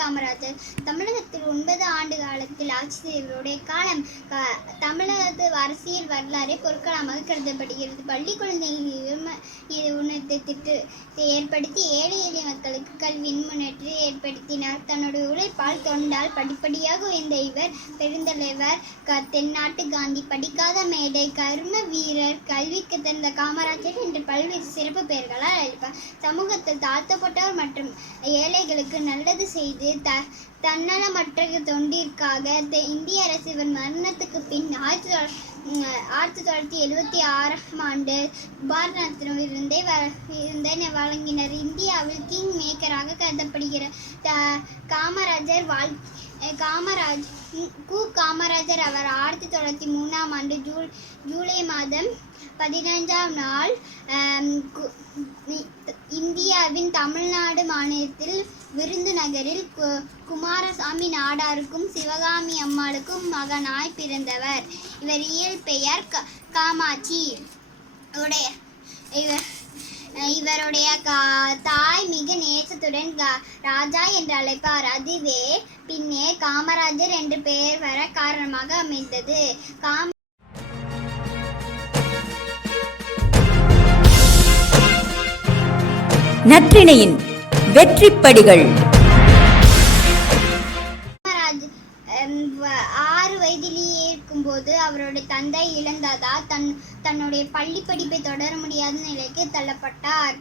காமராஜர். தமிழகத்தில் ஒன்பது ஆண்டு காலத்தில் ஆட்சி செய்தவருடைய காலம் தமிழக தமிழகத்து அரசியல் வரலாறை பொற்காலமாக கருதப்படுகிறது. பள்ளி குழந்தைகளிடம் இது திட்டு ஏற்படுத்தி ஏழை எளிய மக்களுக்கு கல்வியின் முன்னேற்றி ஏற்படுத்தினார். தன்னுடைய உழைப்பால் தொண்டால் படிப்படியாக உயர்ந்த இவர் பெருந்தலைவர் க தென்னாட்டு காந்தி. படிக்காத மேடை கர்ம வீரர் கல்விக்கு தந்த காமராஜர் என்று பல்வேறு சிறப்பு பெயர்களால் அழைப்பார். சமூகத்தில் தாழ்த்தப்பட்டவர் மற்றும் ஏழைகளுக்கு நல்லது செய்து த தன்னலமற்ற தொண்டிற்காக இந்திய அரசு இவர் மரணத்துக்கு பின் ஆயிரத்தி தொள்ள- ஆயிரத்தி தொள்ளாயிரத்தி எழுபத்தி ஆறாம் ஆண்டு பாரதத்திடம் இருந்தே வ- இருந்தே வழங்கினர். இந்தியாவில் கிங் மேக்கராக கருதப்படுகிற த- காமராஜர் வாழ் காமராஜ் கு காமராஜர் அவர் ஆயிரத்தி தொள்ளாயிரத்தி மூணாம் ஆண்டு ஜூ ஜூலை மாதம் பதினைஞ்சாம் நாள் இந்தியாவின் தமிழ்நாடு மாநிலத்தில் விருந்துநகரில் கு- குமாரசாமி நாடாருக்கும் சிவகாமி அம்மாளுக்கும் மகனாய் பிறந்தவர். இவர் இயற்பெயர் க காமாட்சி. உடைய இவர் இவருடைய கா- தாய் மிக நேசத்துடன் ராஜா என்று அழைப்பார். அதுவே பின்னே காமராஜர் என்று பெயர் வர காரணமாக அமைந்தது. காம நற்றிணையின் வெற்றிப்படிகள். போது அவருடைய தந்தை இழந்ததால் தன் தன்னுடைய பள்ளி படிப்பை தொடர முடியாத நிலைக்கு தள்ளப்பட்டார்.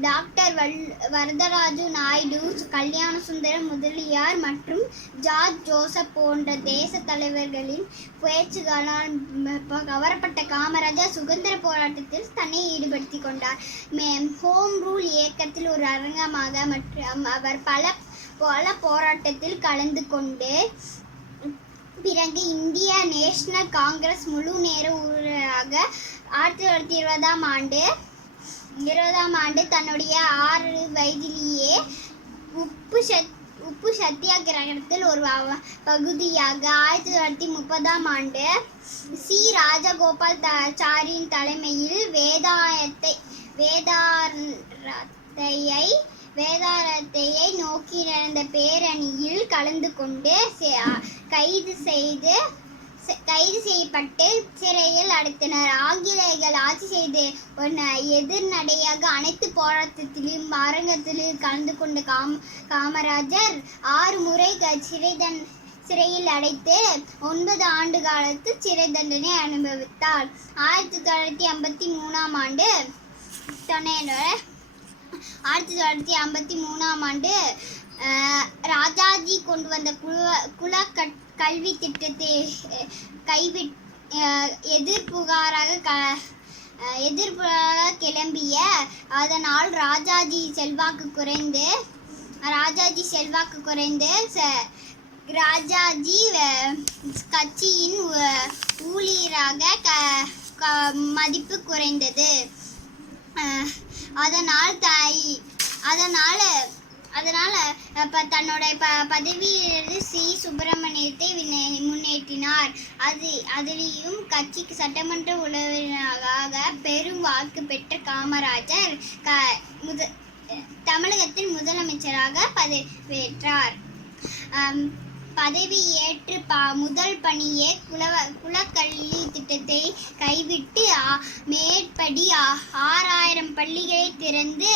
டாக்டர் வல் வரதராஜு நாயுடு கல்யாண சுந்தரம் முதலியார் மற்றும் ஜார்ஜ் ஜோசப் போன்ற தேச தலைவர்களின் பேச்சுகளால் கவரப்பட்ட காமராஜர் சுதந்திர போராட்டத்தில் தன்னை ஈடுபடுத்தி கொண்டார். மே- ஹோம் ரூல் இயக்கத்தில் ஒரு அரங்கமாக மற்றும் அவர் பல பல போராட்டத்தில் கலந்து கொண்டு பிறகு இந்திய நேஷனல் காங்கிரஸ் முழு நேர உறுப்பினராக ஆயிரத்தி தொள்ளாயிரத்தி இருபதாம் ஆண்டு இருபதாம் ஆண்டு தன்னுடைய ஆறு வயதிலேயே உப்பு சத் உப்பு சத்தியாகிரகத்தில் ஒரு பகுதியாக ஆயிரத்தி தொள்ளாயிரத்தி முப்பதாம் ஆண்டு சி. ராஜகோபால் த சாரியின் தலைமையில் வேதாயத்தை வேதாரத்தையை வேதாரத்தையை நோக்கி நடந்த பேரணியில் கலந்து கொண்டு கைது செய்து கைது செய்யப்பட்டு சிறையில் அடைத்தனர். ஆங்கிலேயர்கள் ஆட்சி செய்து ஒரு எதிர்நடையாக அனைத்து போராட்டத்திலும் அரங்கத்திலும் கலந்து கொண்ட காம் காமராஜர் ஆறு முறை க- சிறை தன் சிறையில் அடைத்து ஒன்பது ஆண்டு காலத்து சிறை தண்டனை அனுபவித்தார். ஆயிரத்தி தொள்ளாயிரத்தி ஐம்பத்தி மூணாம் ஆண்டு சொன்னேன் ஆயிரத்தி தொள்ளாயிரத்தி ஐம்பத்தி மூணாம் ஆண்டு ராஜாஜி கொண்டு வந்த குல குல கட்- கல்வி திட்டத்தை கைவிட் எதிர்ப்புகாராக க அஹ், கிளம்பிய அதனால் ராஜாஜி செல்வாக்கு குறைந்து ராஜாஜி செல்வாக்கு குறைந்து ச- ராஜாஜி கட்சியின் ஊழியராக க க- மதிப்பு குறைந்தது. அதனால் தாய் அதனால் அதனால் இப்போ தன்னோட ப பதவியிலிருந்து சி. சுப்பிரமணியத்தை முன்னேற்றினார். அது அதிலேயும் கட்சிக்கு சட்டமன்ற உறவினராக பெரும் வாக்கு பெற்ற காமராஜர் க முத தமிழகத்தின் முதலமைச்சராக பதவியேற்றார். பதவி ஏற்று ப முதல் பணியே குலவ குலக்கல்வி திட்டத்தை கைவிட்டு மேற்படி ஆ- ஆறாயிரம் பள்ளிகளை திறந்து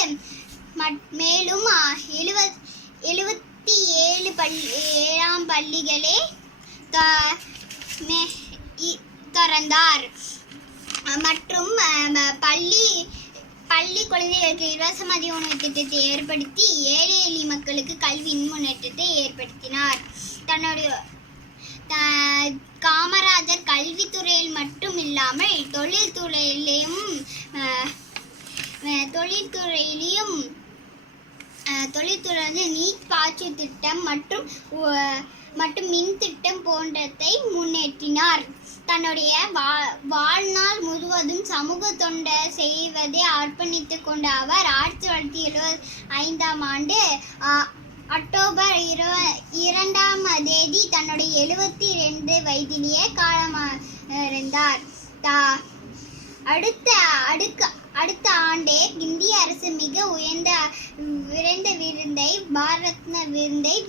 மட்- மேலும் ஆ- எழுவத் எழுவத்தி ஏழு பள்ளி ஏழாம் திறந்தார் மற்றும் பள்ளி பள்ளி குழந்தைகளுக்கு இலவச மதிய உணவு திட்டத்தை ஏற்படுத்தி ஏழை எளிய மக்களுக்கு கல்வி முன்னேற்றத்தை ஏற்படுத்தினார். தன்னுடைய காமராஜர் கல்வித்துறையில் மட்டும் இல்லாமல் தொழில்துறையிலும் தொழில்துறையிலும் தொழில்துறை வந்து நீட் பாய்ச்சு திட்டம் மற்றும் மற்றும் மின் திட்டம் போன்றதை முன்னேற்றினார். தன்னுடைய வா- வாழ்நாள் முழுவதும் சமூக தொண்டை செய்வதை அர்ப்பணித்து கொண்ட அவர் ஆயிரத்தி தொள்ளாயிரத்தி எழுபது ஐந்தாம் ஆண்டு அக்டோபர் இருவ இரண்டாம் தேதி தன்னுடைய எழுபத்தி ரெண்டு வயதிலேயே காலமாக இருந்தார் தா அடுத்த அடுக்க அடுத்த ஆண்டே இந்திய அரசு மிக உயர்ந்த விரைந்த விருந்தை பாரத்ன விருந்தை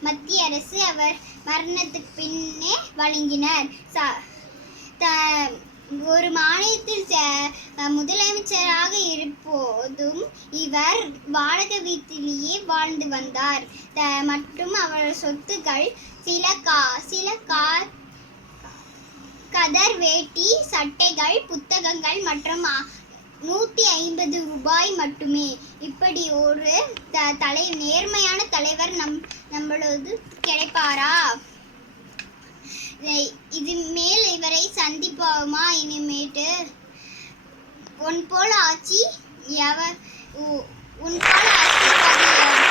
மத்திய அரசு அவர் மரணத்துக்கு பின்னே வழங்கினர். த- ஒரு மாநிலத்தில் முதலமைச்சராக இருப்போதும் இவர் வாடகை வீட்டிலேயே வாழ்ந்து வந்தார். மற்றும் அவர் சொத்துக்கள் சில கா சில கா கதர் வேட்டி சட்டைகள் புத்தகங்கள் மற்றும் நூற்றி ஐம்பது ரூபாய் மட்டுமே. இப்படி ஒரு த- தலை நேர்மையான தலைவர் நம் நம்மளது கிடைப்பாரா? இது மேல் இவரை சந்திப்போமா? இனிமேட்டு உன் போல ஆட்சி எவ உ- உன் போல ஆட்சி